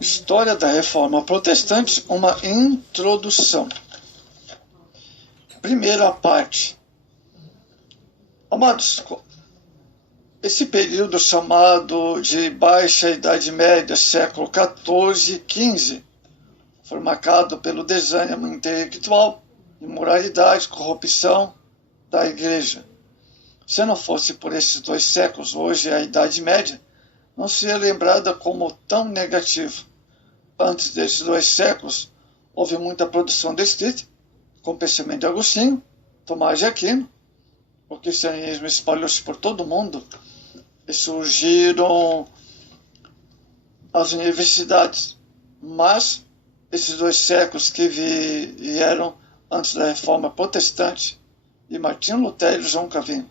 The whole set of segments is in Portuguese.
História da Reforma Protestante, uma introdução. Primeira parte. Amados, esse período chamado de Baixa Idade Média, século XIV e XV, foi marcado pelo desânimo intelectual, imoralidade, corrupção da Igreja. Se não fosse por esses 2 séculos, hoje a Idade Média não seria lembrada como tão negativa. Antes desses 2 séculos, houve muita produção de escrita, com o pensamento de Agostinho, Tomás de Aquino. O cristianismo espalhou-se por todo o mundo e surgiram as universidades. Mas esses 2 séculos que vieram antes da Reforma Protestante e Martinho Lutero e João Calvino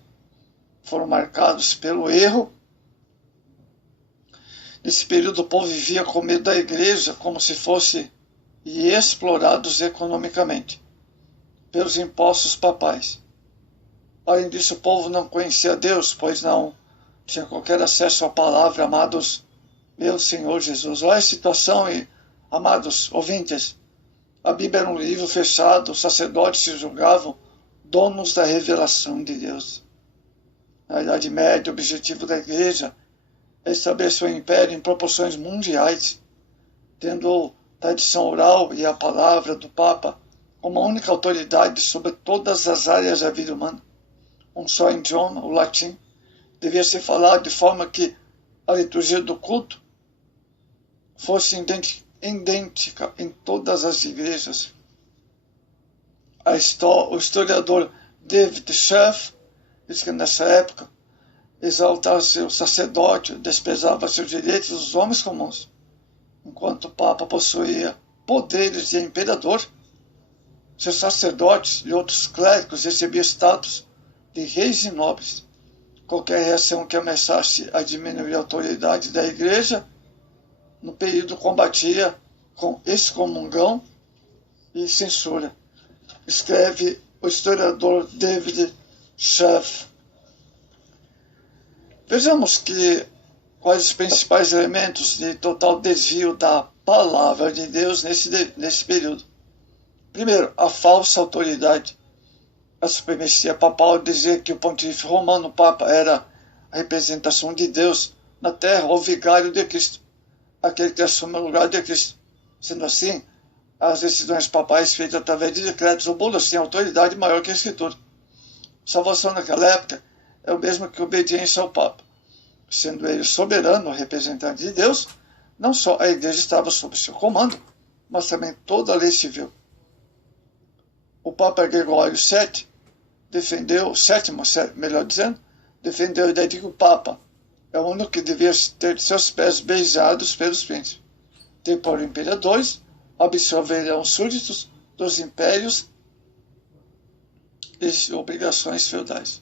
foram marcados pelo erro. Nesse período o povo vivia com medo da igreja como se fosse explorados economicamente pelos impostos papais. Além disso, o povo não conhecia Deus, pois não tinha qualquer acesso à palavra, amados, meu Senhor Jesus. Olha a situação, e, amados ouvintes, a Bíblia era um livro fechado, os sacerdotes se julgavam donos da revelação de Deus. Na Idade Média, o objetivo da igreja é estabelecer um império em proporções mundiais, tendo tradição oral e a palavra do Papa como a única autoridade sobre todas as áreas da vida humana. Um só idioma, o latim, devia ser falado de forma que a liturgia do culto fosse idêntica em todas as igrejas. O historiador David Schaff diz que nessa época exaltava-se o sacerdote, desprezava seus direitos dos homens comuns, enquanto o Papa possuía poderes de imperador. Seus sacerdotes e outros clérigos recebiam status de reis e nobres. Qualquer reação que ameaçasse a diminuir a autoridade da igreja no período combatia com excomungão e censura. Escreve o historiador David Schaff. Vejamos quais os principais elementos de total desvio da palavra de Deus nesse período. Primeiro, a falsa autoridade. A supremacia papal dizia que o pontífice romano, o Papa, era a representação de Deus na terra, ou vigário de Cristo, aquele que assume o lugar de Cristo. Sendo assim, as decisões papais feitas através de decretos ou bulas têm autoridade maior que a Escritura. Salvação naquela época é o mesmo que obediência ao Papa. Sendo ele soberano, representante de Deus, não só a igreja estava sob seu comando, mas também toda a lei civil. O Papa Gregório VII defendeu a ideia de que o Papa é o único que devia ter seus pés beijados pelos príncipes. Tempor imperadores absolverão súditos dos impérios e obrigações feudais.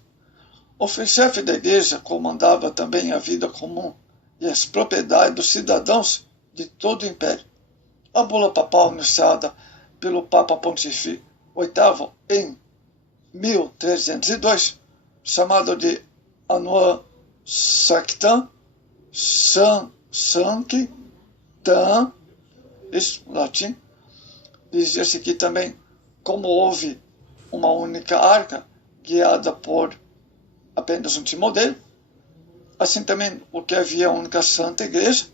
O chefe da igreja comandava também a vida comum e as propriedades dos cidadãos de todo o império. A bula papal anunciada pelo Papa Pontífice VIII em 1302, chamado de Annua Sanctam Sanctam, isso, latim, dizia-se que também, como houve uma única arca guiada por apenas um timoneiro, assim também o que havia a única santa igreja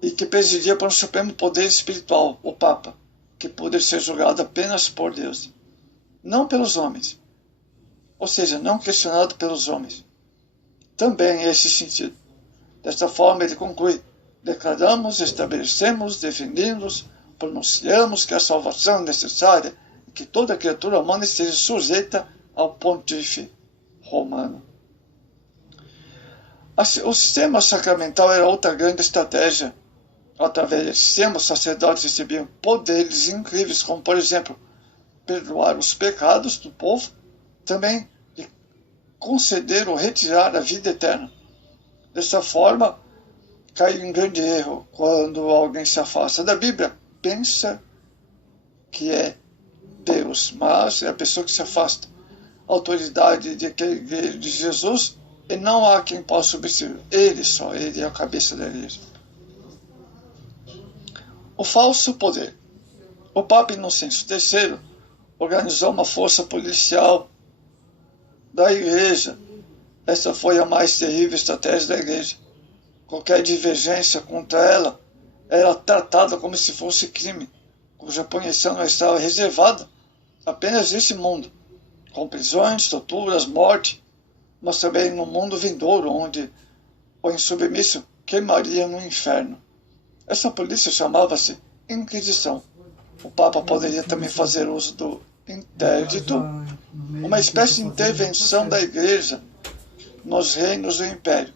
e que presidia por um supremo poder espiritual, o Papa, que poderia ser julgado apenas por Deus, não pelos homens, ou seja, não questionado pelos homens. Também é esse sentido. Desta forma ele conclui: declaramos, estabelecemos, defendemos, pronunciamos que a salvação é necessária e que toda criatura humana esteja sujeita ao pontífice romano. O sistema sacramental era outra grande estratégia. Através desse sistema, os sacerdotes recebiam poderes incríveis, como, por exemplo, perdoar os pecados do povo, também de conceder ou retirar a vida eterna. Dessa forma, cai um grande erro quando alguém se afasta da Bíblia, pensa que é Deus, mas é a pessoa que se afasta. A autoridade de Jesus e não há quem possa substituir. Ele só, ele é a cabeça da igreja. O falso poder. O Papa Inocêncio III organizou uma força policial da igreja. Essa foi a mais terrível estratégia da igreja. Qualquer divergência contra ela era tratada como se fosse crime, cuja punição estava reservada apenas nesse mundo, com prisões, torturas, morte, mas também no mundo vindouro, onde o insubmisso queimaria no inferno. Essa polícia chamava-se Inquisição. O Papa poderia também fazer uso do interdito, uma espécie de intervenção da igreja nos reinos do império,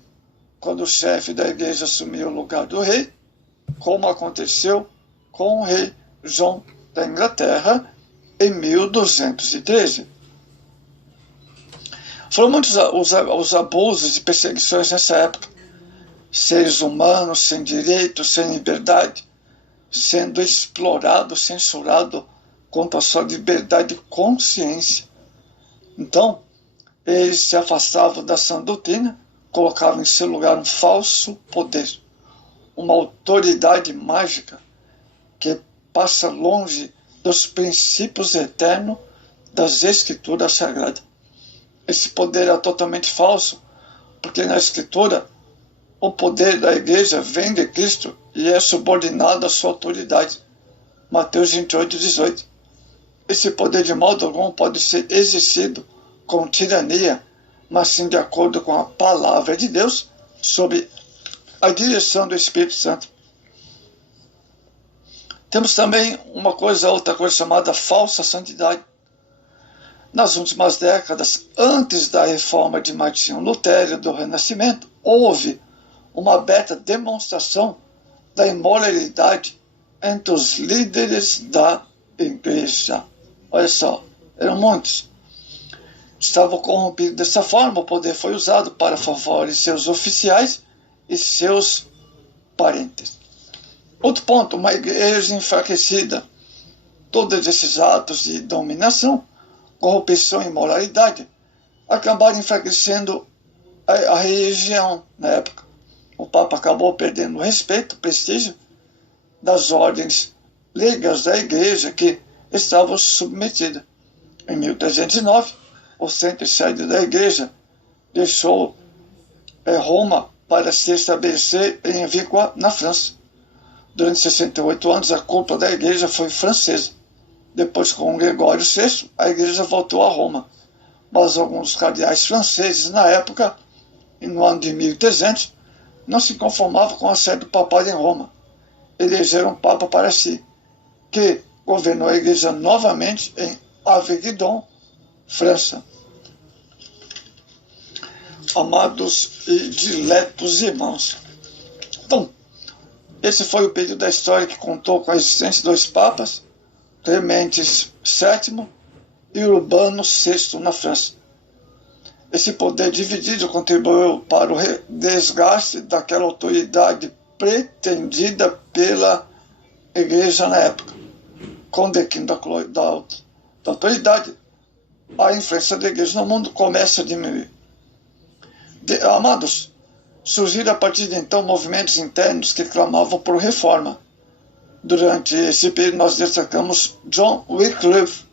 quando o chefe da igreja assumiu o lugar do rei, como aconteceu com o rei João da Inglaterra em 1213. Foram muitos os abusos e perseguições nessa época. Seres humanos sem direitos, sem liberdade, sendo explorado, censurado quanto à sua liberdade de consciência. Então, eles se afastavam da sã doutrina, colocavam em seu lugar um falso poder, uma autoridade mágica que passa longe dos princípios eternos das Escrituras Sagradas. Esse poder é totalmente falso, porque na Escritura o poder da igreja vem de Cristo e é subordinado à sua autoridade. Mateus 28, 18. Esse poder de modo algum pode ser exercido com tirania, mas sim de acordo com a palavra de Deus, sob a direção do Espírito Santo. Temos também outra coisa chamada falsa santidade. Nas últimas décadas, antes da reforma de Martinho Lutero do Renascimento, houve uma aberta demonstração da imoralidade entre os líderes da igreja. Olha só, eram muitos. Estavam corrompidos dessa forma, o poder foi usado para favorecer os oficiais e seus parentes. Outro ponto, uma igreja enfraquecida. Todos esses atos de dominação, corrupção e imoralidade acabaram enfraquecendo a religião na época. O Papa acabou perdendo o respeito, o prestígio das ordens leigas da igreja que estavam submetidas. Em 1309, o centro sede da igreja deixou Roma para se estabelecer em Vicois, na França. Durante 68 anos, a culpa da igreja foi francesa. Depois, com Gregório VI, a igreja voltou a Roma. Mas alguns cardeais franceses, na época, no ano de 1300, não se conformavam com a sede do papado em Roma. Elegeram um papa para si, que governou a igreja novamente em Avignon, França. Amados e diletos irmãos. Então, esse foi o período da história que contou com a existência de dois papas, Clementes VII e Urbano VI na França. Esse poder dividido contribuiu para o desgaste daquela autoridade pretendida pela igreja na época. Com o declínio da autoridade, a influência da igreja no mundo começa a diminuir. Amados, surgiram a partir de então movimentos internos que clamavam por reforma. Durante esse período nós destacamos John Wycliffe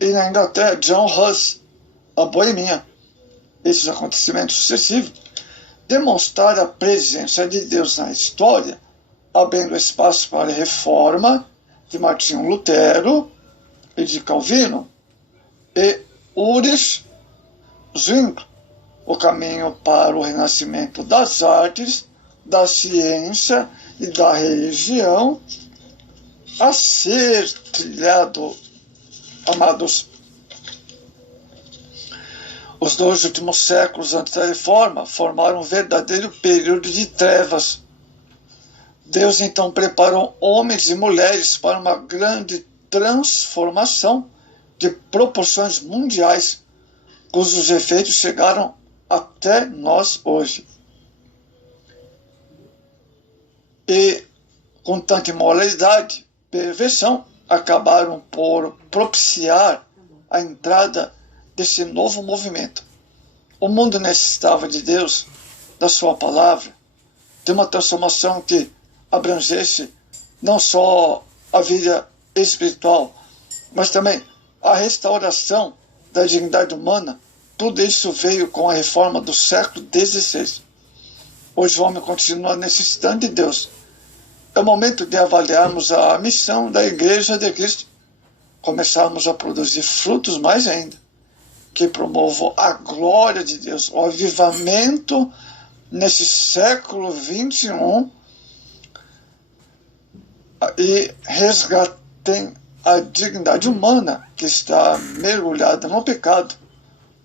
e na Inglaterra John Huss, a Boêmia. Esses acontecimentos sucessivos demonstraram a presença de Deus na história, abrindo espaço para a reforma de Martinho Lutero e de Calvino e Ulrich Zwingli, o caminho para o renascimento das artes, da ciência e da religião a ser trilhado, amados. Os 2 últimos séculos antes da reforma formaram um verdadeiro período de trevas. Deus então preparou homens e mulheres para uma grande transformação de proporções mundiais, cujos efeitos chegaram até nós hoje. E, com tanta imoralidade, perversão, acabaram por propiciar a entrada desse novo movimento. O mundo necessitava de Deus, da sua palavra, de uma transformação que abrangesse não só a vida espiritual, mas também a restauração da dignidade humana. Tudo isso veio com a reforma do século XVI. Hoje o homem continua necessitando de Deus. É o momento de avaliarmos a missão da Igreja de Cristo, começarmos a produzir frutos mais ainda, que promovam a glória de Deus, o avivamento nesse século XXI e resgatem a dignidade humana que está mergulhada no pecado,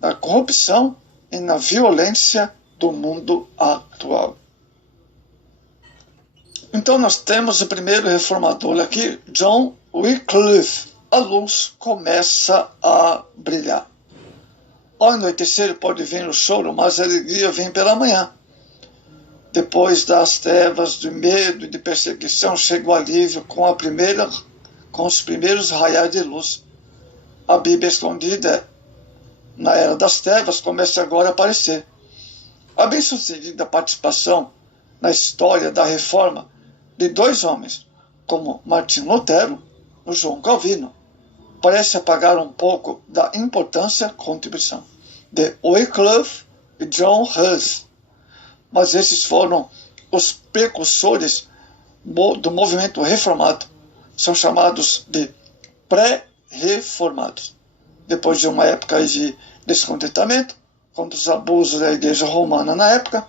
na corrupção e na violência do mundo atual. Então nós temos o primeiro reformador aqui, John Wycliffe. A luz começa a brilhar. Ao anoitecer pode vir o choro, mas a alegria vem pela manhã. Depois das trevas, de medo e de perseguição, chega o alívio com os primeiros raiar de luz. A Bíblia escondida na era das trevas começa agora a aparecer. A bem-sucedida participação na história da reforma de dois homens, como Martinho Lutero e João Calvino, parece apagar um pouco da importância contribuição de Wycliffe e John Hus. Mas esses foram os precursores do movimento reformado. São chamados de pré-reformados. Depois de uma época de descontentamento, com os abusos da Igreja Romana na época,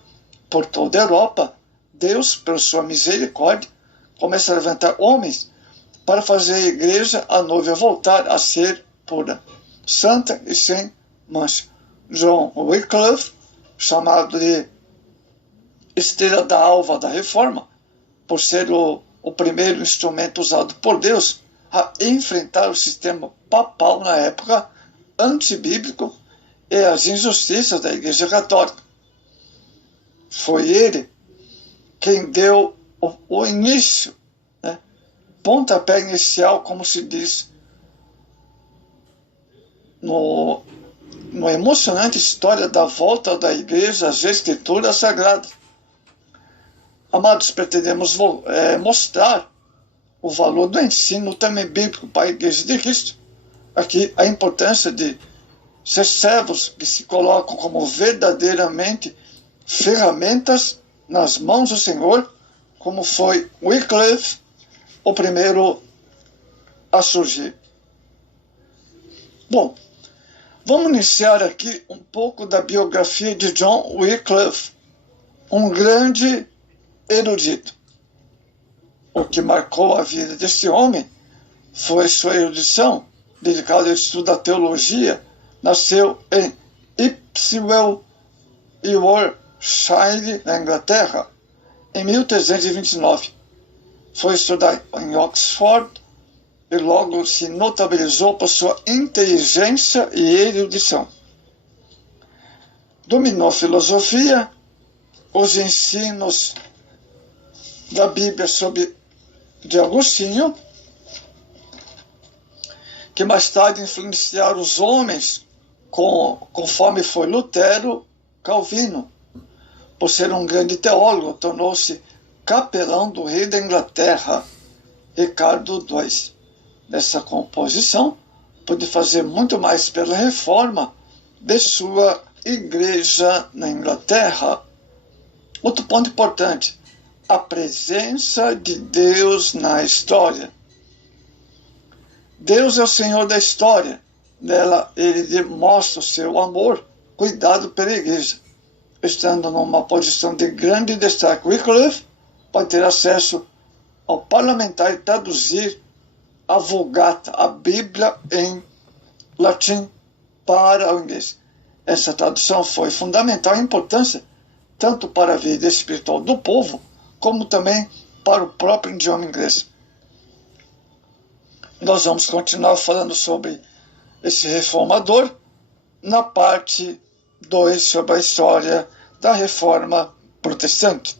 por toda a Europa, Deus, por sua misericórdia, começa a levantar homens para fazer a Igreja, a noiva, voltar a ser pura, santa e sem mancha. John Wycliffe, chamado de estrela da alva da reforma, por ser o primeiro instrumento usado por Deus a enfrentar o sistema papal na época, antibíblico, e as injustiças da Igreja Católica. Foi ele quem deu o início, pontapé inicial, como se diz, no emocionante história da volta da Igreja às Escrituras Sagradas. Amados, pretendemos mostrar o valor do ensino também bíblico para a Igreja de Cristo. Aqui a importância de ser servos que se colocam como verdadeiramente ferramentas nas mãos do Senhor, como foi Wycliffe, o primeiro a surgir. Bom, vamos iniciar aqui um pouco da biografia de John Wycliffe, um grande erudito. O que marcou a vida desse homem foi sua erudição, dedicada ao estudo da teologia. Nasceu em Ipswell, Yorkshire, na Inglaterra, em 1329. Foi estudar em Oxford e logo se notabilizou por sua inteligência e erudição. Dominou a filosofia, os ensinos da Bíblia de Agostinho, que mais tarde influenciaram os homens, conforme foi Lutero, Calvino. Por ser um grande teólogo, tornou-se capelão do rei da Inglaterra, Ricardo II. Nessa composição, pôde fazer muito mais pela reforma de sua igreja na Inglaterra. Outro ponto importante, a presença de Deus na história. Deus é o Senhor da história. Nela ele demonstra o seu amor, cuidado pela igreja. Estando numa posição de grande destaque, Wycliffe pode ter acesso ao parlamentar e traduzir a Vulgata, a Bíblia em latim para o inglês. Essa tradução foi fundamental e importância tanto para a vida espiritual do povo, como também para o próprio idioma inglês. Nós vamos continuar falando sobre esse reformador na parte 2, sobre a história da reforma protestante.